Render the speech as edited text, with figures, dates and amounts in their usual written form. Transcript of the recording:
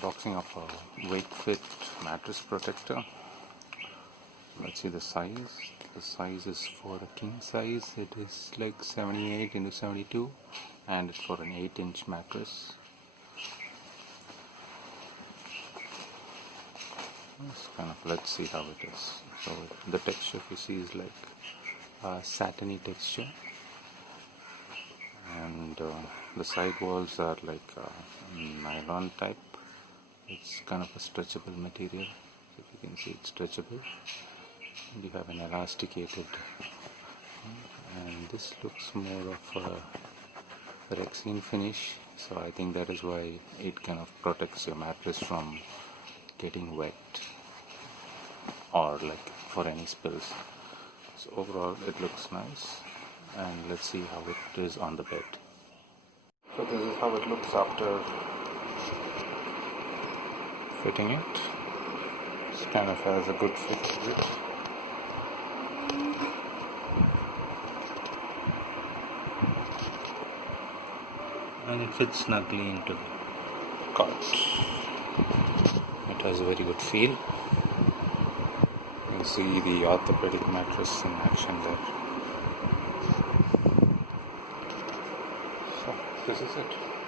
Unboxing of a Wakefit Mattress Protector. Let's see the size. The size is for a king size. It is like 78 into 72, and it's for an 8-inch mattress. Let's see how it is. So the texture, if you see, is like a satiny texture, and the side walls are like nylon type. It's kind of a stretchable material. If you can see, it's stretchable. And you have an elasticated, and this looks more of a resin finish. So I think that is why it kind of protects your mattress from getting wet or like for any spills. So overall it looks nice, and let's see how it is on the bed. So this is how it looks after fitting it. It kind of has a good fit to it. And it fits snugly into the cot. It has a very good feel. You can see the orthopedic mattress in action there. So this is it.